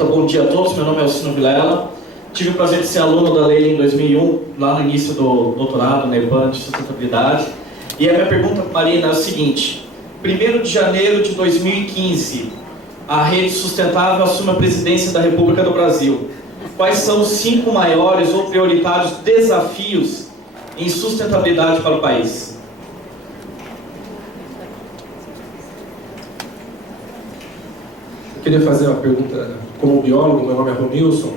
Bom dia a todos, meu nome é Alcino Vilela. Tive o prazer de ser aluno da Leila em 2001, lá no início do doutorado na EPAN de sustentabilidade. E a minha pergunta, Marina, é o seguinte: 1º de janeiro de 2015, a Rede Sustentável assume a presidência da República do Brasil. Quais são os 5 maiores ou prioritários desafios em sustentabilidade para o país? Eu queria fazer uma pergunta como biólogo. Meu nome é Ronilson.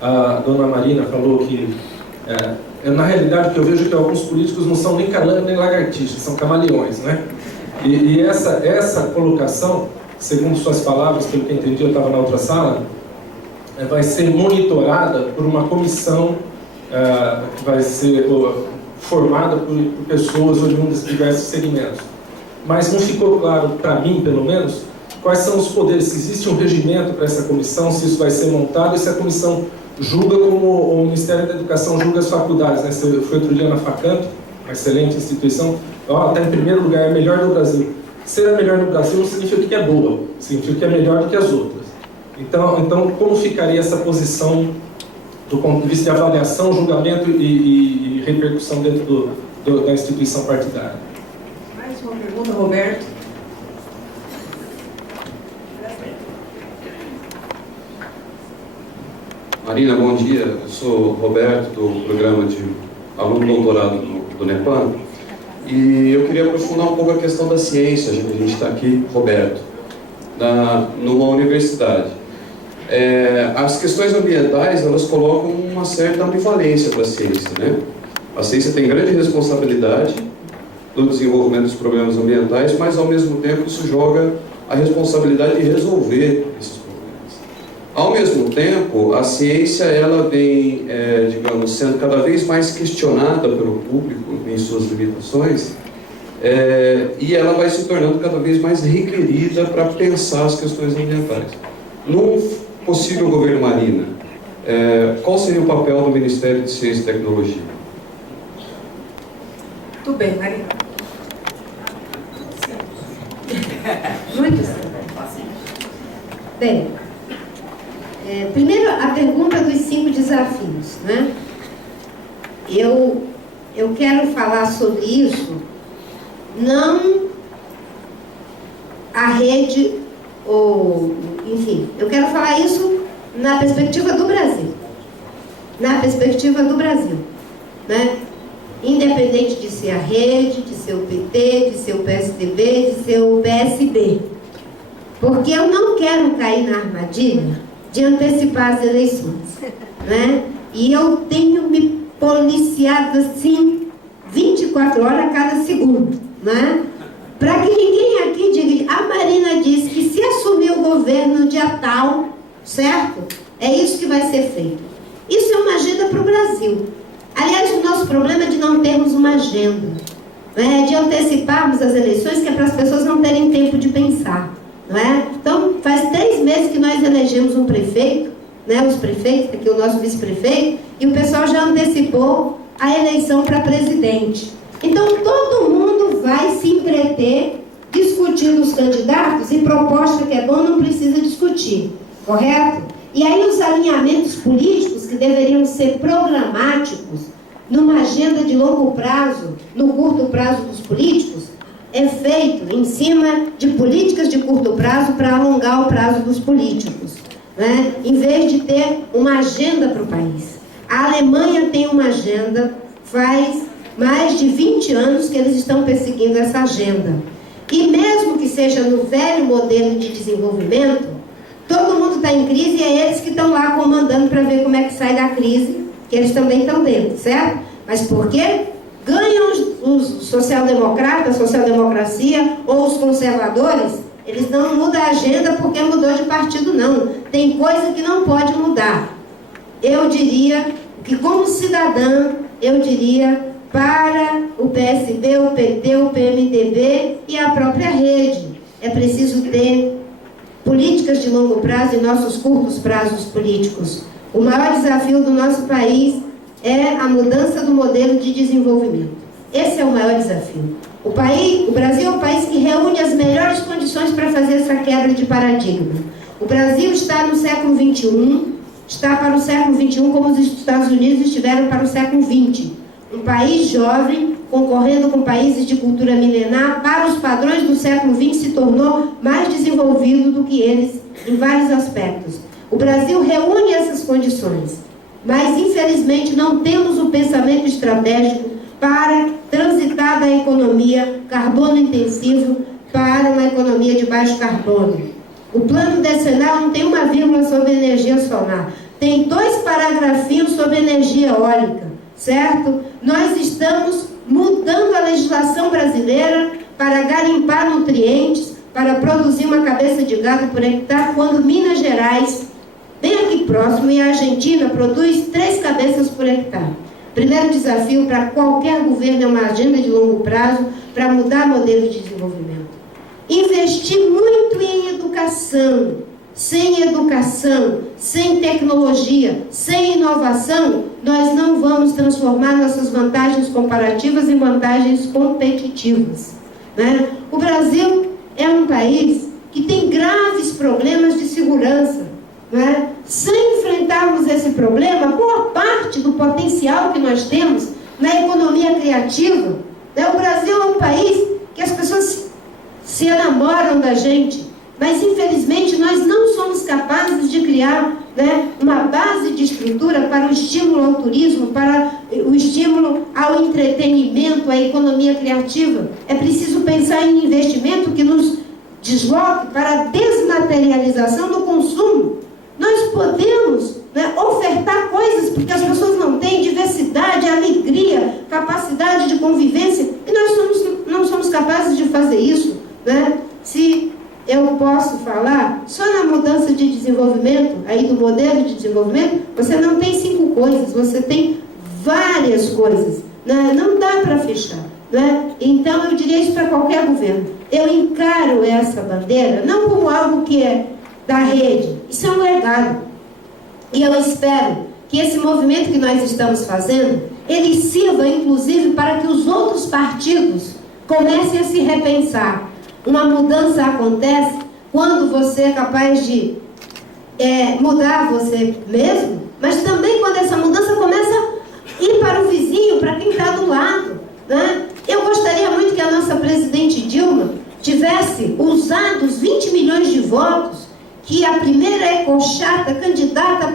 A dona Marina falou que, na realidade, o que eu vejo é que alguns políticos não são nem calango nem lagartixas, são camaleões, né? E essa colocação, segundo suas palavras, pelo que eu entendi, eu estava na outra sala, vai ser monitorada por uma comissão que vai ser formada por pessoas oriundas de diversos segmentos. Mas não ficou claro, para mim, pelo menos, quais são os poderes, se existe um regimento para essa comissão, se isso vai ser montado e se a comissão julga como o Ministério da Educação julga as faculdades, né? Você foi outro dia na Facamp, uma excelente instituição, está em primeiro lugar, é a melhor do Brasil. Ser a melhor no Brasil não significa que é boa, significa que é melhor do que as outras. Então como ficaria essa posição do ponto de vista de avaliação, julgamento e repercussão dentro da instituição partidária? Mais uma pergunta, Roberto. Marina, bom dia. Eu sou Roberto, do programa de aluno doutorado do NEPAN, e eu queria aprofundar um pouco a questão da ciência, já que a gente está aqui, Roberto, numa universidade. As questões ambientais, elas colocam uma certa ambivalência para a ciência, né? A ciência tem grande responsabilidade no desenvolvimento dos problemas ambientais, mas ao mesmo tempo isso joga a responsabilidade de resolver esses problemas. Ao mesmo tempo, a ciência ela vem, digamos, sendo cada vez mais questionada pelo público em suas limitações, e ela vai se tornando cada vez mais requerida para pensar as questões ambientais. Num possível governo Marina, qual seria o papel do Ministério de Ciência e Tecnologia? Tudo bem, Marina. Muito simples. Bem, primeiro a pergunta dos 5 desafios, né? Eu quero falar sobre isso, não a rede, ou, enfim, eu quero falar isso na perspectiva do Brasil. Na perspectiva do Brasil, né? Independente de ser a rede, de ser o PT, de ser o PSDB, de ser o PSD. Porque eu não quero cair na armadilha de antecipar as eleições, né? E eu tenho me policiado assim 24 horas a cada segundo, né? Para que ninguém aqui diga, a Marina disse que se assumir o governo dia tal, certo? É isso que vai ser feito. Isso é uma agenda para o Brasil. Aliás, o nosso problema é de não termos uma agenda, né? De anteciparmos as eleições, que é para as pessoas não terem tempo de pensar. Não é? Então, faz 3 meses que nós elegemos um prefeito, né, os prefeitos, aqui o nosso vice-prefeito, e o pessoal já antecipou a eleição para presidente. Então, todo mundo vai se entreter discutindo os candidatos, e proposta que é bom não precisa discutir, correto? E aí os alinhamentos políticos que deveriam ser programáticos numa agenda de longo prazo, no curto prazo dos políticos, é feito em cima de políticas de curto prazo para alongar o prazo dos políticos, né? Em vez de ter uma agenda para o país. A Alemanha tem uma agenda, faz mais de 20 anos que eles estão perseguindo essa agenda. E mesmo que seja no velho modelo de desenvolvimento, todo mundo está em crise e é eles que estão lá comandando para ver como é que sai da crise, que eles também estão dentro, certo? Mas por quê? Ganham os social-democratas, a social-democracia ou os conservadores, eles não mudam a agenda porque mudou de partido, não. Tem coisa que não pode mudar. Eu diria que, como cidadã, eu diria para o PSB, o PT, o PMDB e a própria rede, é preciso ter políticas de longo prazo e nossos curtos prazos políticos. O maior desafio do nosso país é a mudança do modelo de desenvolvimento. Esse é o maior desafio. O Brasil é um país que reúne as melhores condições para fazer essa quebra de paradigma. O Brasil está no século XXI, está para o século XXI como os Estados Unidos estiveram para o século XX. Um país jovem, concorrendo com países de cultura milenar, para os padrões do século XX se tornou mais desenvolvido do que eles em vários aspectos. O Brasil reúne essas condições, mas infelizmente não temos o pensamento estratégico para transitar da economia carbono intensivo para uma economia de baixo carbono. O plano decenal não tem uma vírgula sobre energia solar, tem 2 paragrafinhos sobre energia eólica, certo? Nós estamos mudando a legislação brasileira para garimpar nutrientes, para produzir uma cabeça de gado por hectare, quando Minas Gerais, bem aqui próximo, e a Argentina produz 3 cabeças por hectare. Primeiro desafio para qualquer governo é uma agenda de longo prazo para mudar modelo de desenvolvimento. Investir muito em educação. Sem tecnologia, sem inovação, nós não vamos transformar nossas vantagens comparativas em vantagens competitivas, né? O Brasil é um país que tem graves problemas de segurança, né? Sem enfrentarmos esse problema, boa parte do potencial que nós temos na economia criativa, né? O Brasil é um país que as pessoas se enamoram da gente, mas infelizmente nós não somos capazes de criar, né, uma base de estrutura para o estímulo ao turismo, para o estímulo ao entretenimento, à economia criativa. É preciso pensar em investimento que nos desloque para a desmaterialização do consumo. Nós podemos, né, ofertar coisas porque as pessoas não têm diversidade, alegria, capacidade de convivência, e nós não somos capazes de fazer isso, né? Se eu posso falar, só na mudança de desenvolvimento, aí do modelo de desenvolvimento, você não tem 5 coisas, você tem várias coisas, né? Não dá para fechar, né? Então eu diria isso para qualquer governo. Eu encaro essa bandeira não como algo que é da rede, isso é um legado. E eu espero que esse movimento que nós estamos fazendo, ele sirva inclusive para que os outros partidos comecem a se repensar. Uma mudança acontece quando você é capaz de mudar você mesmo, mas também quando essa mudança começa a ir para o vizinho, para quem está do lado, né? Eu gostaria muito que a nossa presidente Dilma tivesse usado os 20 milhões de votos que a primeira ecochata candidata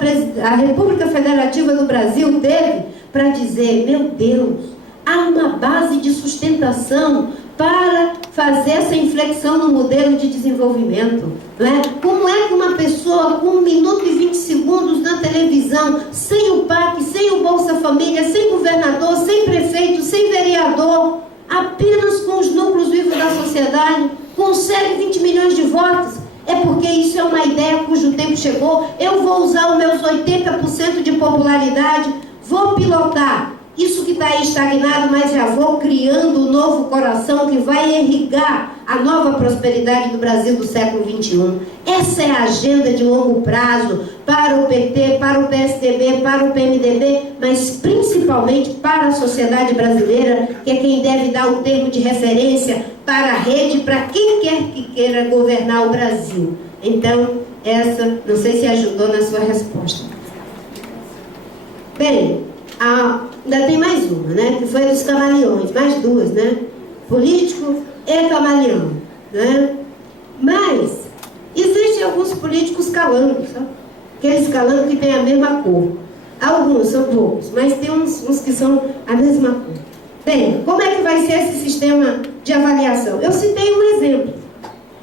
à República Federativa do Brasil teve para dizer: meu Deus, há uma base de sustentação para fazer essa inflexão no modelo de desenvolvimento, né? Como é que uma pessoa com 1 minuto e 20 segundos na televisão, sem o PAC, sem o Bolsa Família, sem governador, sem prefeito, sem vereador, apenas com os núcleos vivos da sociedade, consegue 20 milhões de votos? É porque isso é uma ideia cujo tempo chegou. Eu vou usar os meus 80% de popularidade, vou pilotar isso que está aí estagnado, mas já vou criando um novo coração que vai irrigar a nova prosperidade do Brasil do século XXI. Essa é a agenda de longo prazo para o PT, para o PSDB, para o PMDB, mas principalmente para a sociedade brasileira, que é quem deve dar o termo de referência para a rede, para quem quer que queira governar o Brasil. Então, essa, não sei se ajudou na sua resposta. Bem, ainda tem mais uma, né? Que foi dos camaleões, mais 2, né? Político e camaleão, né? Mas existem alguns políticos calangos, sabe? Aqueles calangos que têm a mesma cor. Alguns, são poucos, mas tem uns que são a mesma cor. Bem, como é que vai ser esse sistema de avaliação? Eu citei um exemplo.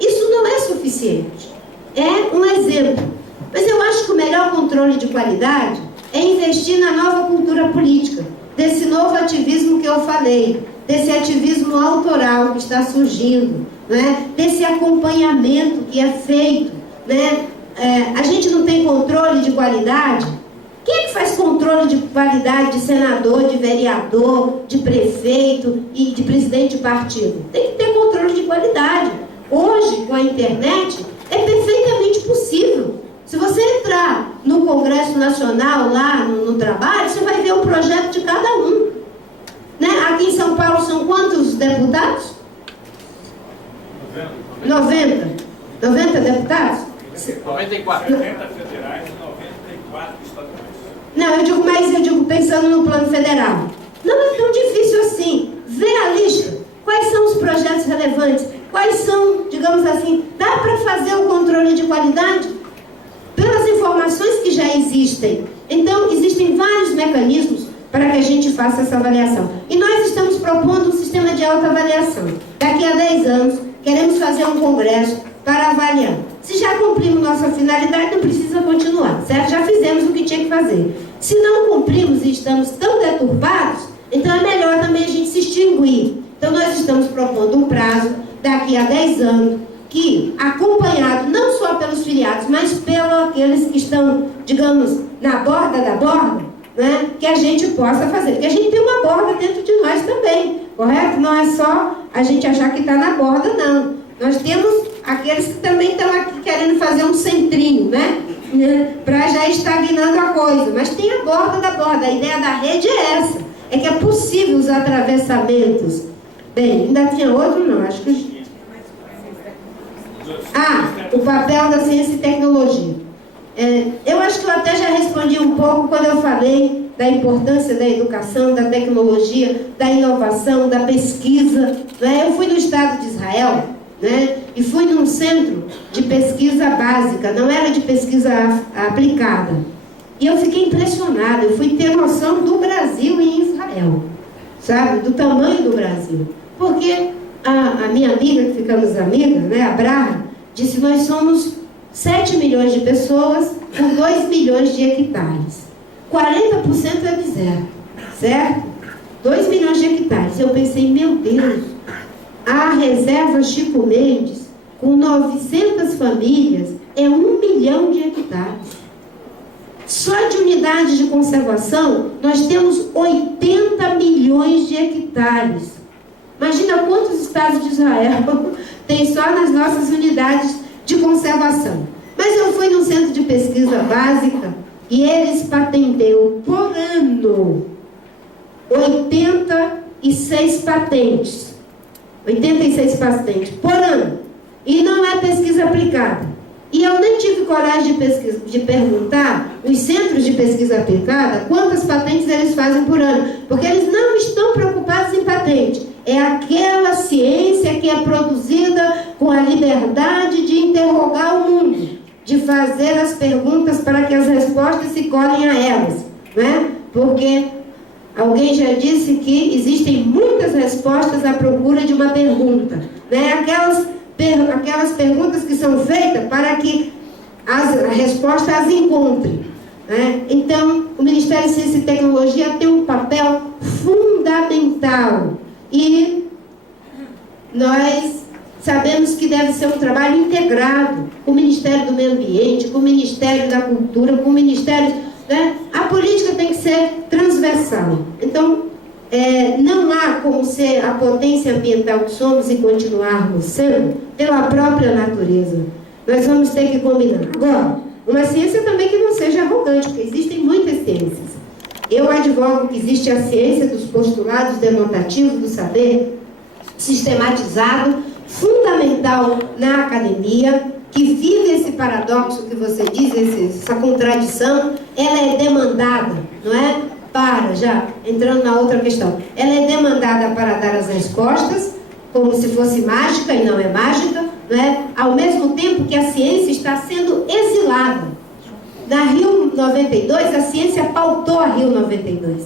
Isso não é suficiente. É um exemplo. Mas eu acho que o melhor controle de qualidade é investir na nova cultura política, desse novo ativismo que eu falei, desse ativismo autoral que está surgindo, né? Desse acompanhamento que é feito, né? A gente não tem controle de qualidade. Quem é que faz controle de qualidade de senador, de vereador, de prefeito e de presidente de partido? Tem que ter controle de qualidade. Hoje, com a internet, é perfeitamente possível. Se você entrar no Congresso Nacional, lá no trabalho, você vai ver o projeto de cada um. Né? Aqui em São Paulo são quantos deputados? 90 deputados? 94, 80 federais e 94 estaduais. Não, eu digo pensando no plano federal. Não é tão difícil assim. Vê a lista. Quais são os projetos relevantes? Quais são, digamos assim, dá para fazer o controle de qualidade pelas informações que já existem. Então, existem vários mecanismos para que a gente faça essa avaliação. E nós estamos propondo um sistema de autoavaliação. Daqui a 10 anos, queremos fazer um congresso para avaliar. Se já cumprimos nossa finalidade, não precisa continuar, certo? Já fizemos o que tinha que fazer. Se não cumprimos e estamos tão deturpados, então é melhor também a gente se extinguir. Então nós estamos propondo um prazo, daqui a 10 anos, que, acompanhado não só pelos filiados, mas pelos aqueles que estão, digamos, na borda da borda, né, que a gente possa fazer. Porque a gente tem uma borda dentro de nós também, correto? Não é só a gente achar que está na borda, não. Nós temos aqueles que também estão aqui querendo fazer um centrinho, né? Para já estagnando a coisa. Mas tem a borda da borda. A ideia da rede é essa. É que é possível os atravessamentos. Bem, ainda tinha outro? Não, acho que... o papel da ciência e tecnologia. Eu acho que eu até já respondi um pouco quando eu falei da importância da educação, da tecnologia, da inovação, da pesquisa. Né? Eu fui no estado de Israel, né? E fui num centro de pesquisa básica, não era de pesquisa aplicada. E eu fiquei impressionada, eu fui ter noção do Brasil em Israel, sabe? Do tamanho do Brasil. Porque a minha amiga, que ficamos amigas, né, a Braha, disse: nós somos 7 milhões de pessoas por 2 milhões de hectares. 40% é de zero, certo? 2 milhões de hectares. Eu pensei, meu Deus, a reserva Chico Mendes, com 900 famílias, é 1 milhão de hectares. Só de unidades de conservação, nós temos 80 milhões de hectares. Imagina quantos estados de Israel tem só nas nossas unidades de conservação. Mas eu fui num centro de pesquisa básica e eles patenteiam por ano 86 patentes. 86 patentes por ano. E não é pesquisa aplicada. E eu nem tive coragem de perguntar os centros de pesquisa aplicada quantas patentes eles fazem por ano. Porque eles não estão preocupados em patente. É aquela ciência que é produzida com a liberdade de interrogar o mundo, de fazer as perguntas para que as respostas se colhem a elas, né? Porque alguém já disse que existem muitas respostas à procura de uma pergunta, né? Aquelas perguntas que são feitas para que a resposta as encontre, né? Então, o Ministério de Ciência e Tecnologia tem um papel fundamental. E nós sabemos que deve ser um trabalho integrado com o Ministério do Meio Ambiente, com o Ministério da Cultura, com o Ministério... Né? A política tem que ser transversal. Então, não há como ser a potência ambiental que somos e continuarmos sendo pela própria natureza. Nós vamos ter que combinar. Agora, uma ciência também que não seja arrogante, porque existem muitas ciências. Eu advogo que existe a ciência dos postulados denotativos do saber, sistematizado, fundamental na academia, que vive esse paradoxo que você diz, essa contradição. Ela é demandada, não é? Já entrando na outra questão. Ela é demandada para dar as respostas, como se fosse mágica, e não é mágica, não é? Ao mesmo tempo que a ciência está sendo exilada. Na Rio 92, a ciência pautou a Rio 92.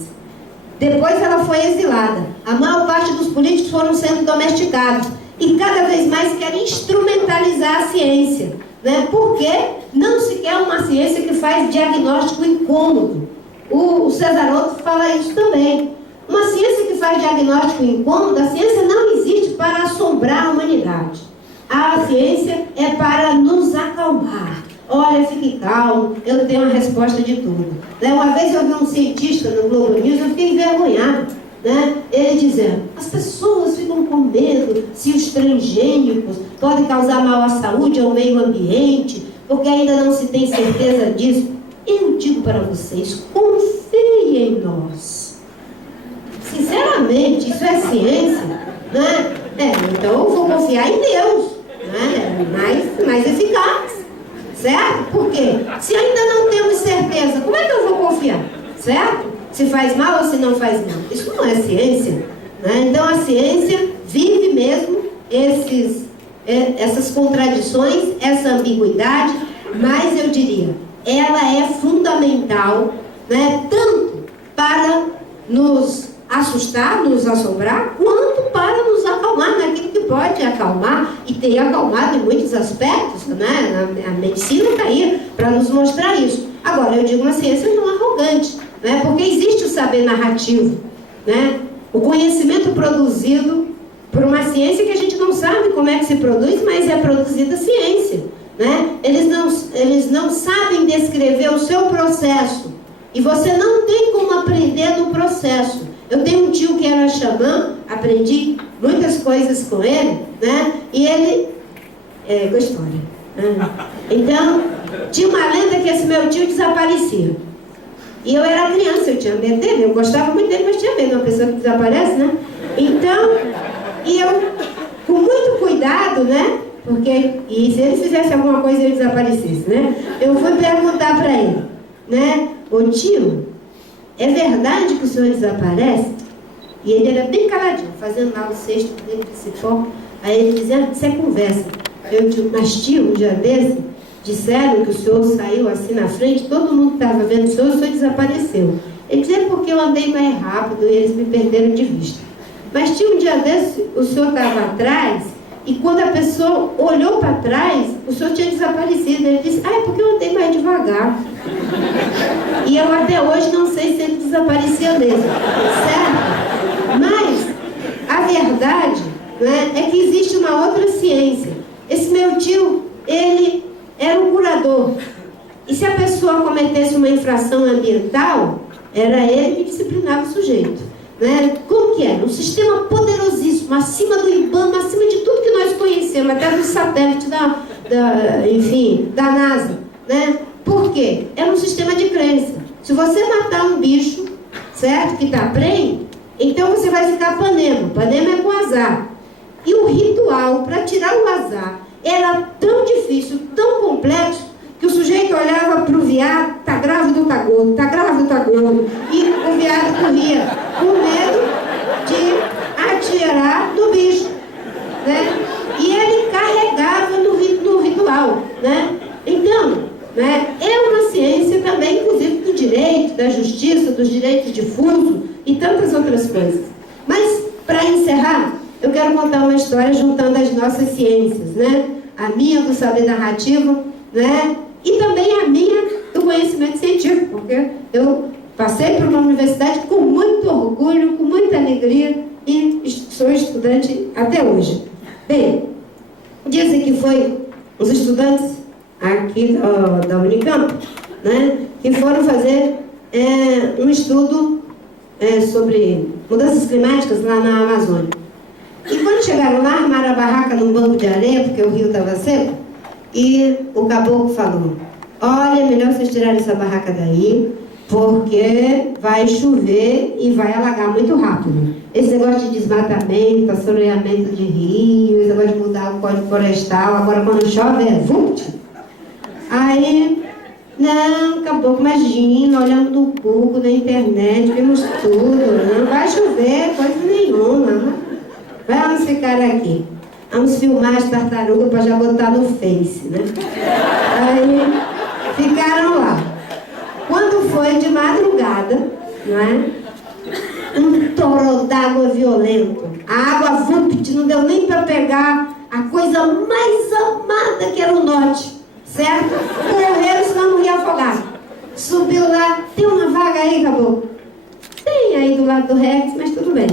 Depois ela foi exilada. A maior parte dos políticos foram sendo domesticados. E cada vez mais querem instrumentalizar a ciência, né? Porque não se quer uma ciência que faz diagnóstico incômodo. O Cesarotto fala isso também. Uma ciência que faz diagnóstico incômodo, a ciência não existe para assombrar a humanidade. A ciência é para nos acalmar. Olha, fique calmo, eu tenho a resposta de tudo. Uma vez eu vi um cientista no Globo News, eu fiquei envergonhado, né? Ele dizendo: as pessoas ficam com medo se os transgênicos podem causar mal à saúde, ao meio ambiente, porque ainda não se tem certeza disso. Eu digo para vocês, confiem em nós. Sinceramente, isso é ciência, né? Então eu vou confiar em Deus, né? Mais eficaz. certo? Por quê? Se ainda não temos certeza, como é que eu vou confiar? Certo? Se faz mal ou se não faz mal. Isso não é ciência, né? Então a ciência vive mesmo essas contradições, essa ambiguidade, mas eu diria, ela é fundamental, né, tanto para nos assustar, nos assombrar, quanto para nos acalmar naquilo que pode acalmar, e tem acalmado em muitos aspectos, né? A medicina está aí para nos mostrar isso. Agora, eu digo uma ciência não arrogante, né? Porque existe o saber narrativo, né? O conhecimento produzido por uma ciência que a gente não sabe como é que se produz, mas é produzida ciência, né? Eles não sabem descrever o seu processo, e você não tem como aprender no processo. Eu tenho um tio que era xamã, aprendi muitas coisas com ele, né? E ele... com história. Então, tinha uma lenda que esse meu tio desaparecia. E eu era criança, eu tinha medo dele, eu gostava muito dele, mas tinha medo de uma pessoa que desaparece, né? Então, e eu, com muito cuidado, né? E se ele fizesse alguma coisa, ele desaparecesse, né? Eu fui perguntar para ele, né? Ô tio, é verdade que o senhor desaparece? E ele era bem caladinho, fazendo lá o cesto dele de cipó. Aí ele dizia, isso é conversa. Eu digo, mas tio, um dia desse, disseram que o senhor saiu assim na frente, todo mundo estava vendo o senhor desapareceu. Ele dizia, porque eu andei mais rápido e eles me perderam de vista. Mas tio, um dia desse, o senhor estava atrás, e quando a pessoa olhou para trás, o senhor tinha desaparecido. Ele disse, é porque eu andei mais devagar. E eu até hoje não sei se ele desaparecia mesmo, certo? Mas a verdade, né, é que existe uma outra ciência. Esse meu tio, ele era um curador. E se a pessoa cometesse uma infração ambiental, era ele que disciplinava o sujeito, né? Como que era? Um sistema poderosíssimo, acima do IBAMA, acima de tudo que nós conhecemos, até do satélite da NASA, né? Por quê? Era um sistema de crença. Se você matar um bicho, certo, que está prenhe, então você vai ficar panema. Panema é com azar. E o ritual para tirar o azar era tão difícil, tão complexo, que o sujeito olhava para o veado, tá grávido, tá gordo, tá grávido, tá gordo. E o veado corria com medo de atirar no bicho, né? E ele carregava no ritual, né? Então, né, é uma ciência também, inclusive, do direito, da justiça, dos direitos difusos e tantas outras coisas. Mas, para encerrar, eu quero contar uma história juntando as nossas ciências, né? A minha do saber narrativo, né? E também a minha do conhecimento científico, porque eu passei por uma universidade com muito orgulho, com muita alegria e sou estudante até hoje. Bem, dizem que foi os estudantes aqui da Unicamp, né, que foram fazer um estudo sobre mudanças climáticas lá na Amazônia. E quando chegaram lá, armaram a barraca num banco de areia, porque o rio estava seco, e o caboclo falou, olha, é melhor vocês tirarem essa barraca daí, porque vai chover e vai alagar muito rápido. Esse negócio de desmatamento, assoreamento de rio, esse negócio de mudar o código florestal, agora quando chove é vult. Aí, não, caboclo, imagina, olhando no Google, na internet, vimos tudo, não vai chover coisa nenhuma. Vamos ficar aqui. Vamos filmar as tartarugas para já botar no Face, né? Aí ficaram lá. Quando foi de madrugada, né? Um toró d'água violento. A água vupt, não deu nem para pegar a coisa mais amada que era o norte, certo? Correram, senão não ia afogar. Subiu lá, tem uma vaga aí, caboclo? Tem aí do lado do Rex, mas tudo bem.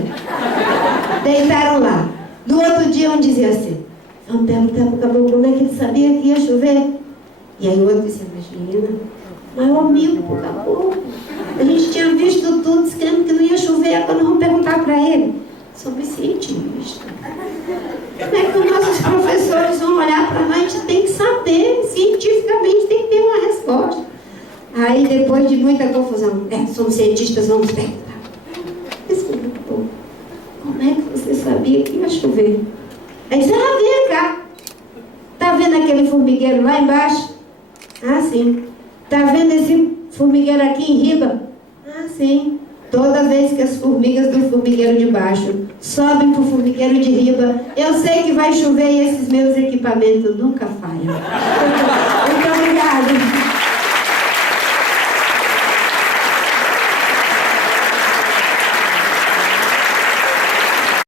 Deitaram lá. No outro dia, um dizia assim, vamos perguntar pro caboclo como é que ele sabia que ia chover. E aí o outro dizia, imagina, maior amigo pro caboclo. A gente tinha visto tudo, dizendo que não ia chover, agora nós vamos perguntar para ele. Somos cientistas. Como é que os nossos professores vão olhar para nós? A gente tem que saber, cientificamente tem que ter uma resposta. Aí, depois de muita confusão, somos cientistas, vamos perguntar. Como é que você sabia que ia chover? Aí disse, vem cá. Tá vendo aquele formigueiro lá embaixo? Ah, sim. Tá vendo esse formigueiro aqui em riba? Ah, sim. Toda vez que as formigas do formigueiro de baixo sobem pro formigueiro de riba, eu sei que vai chover e esses meus equipamentos nunca falham. Muito obrigada.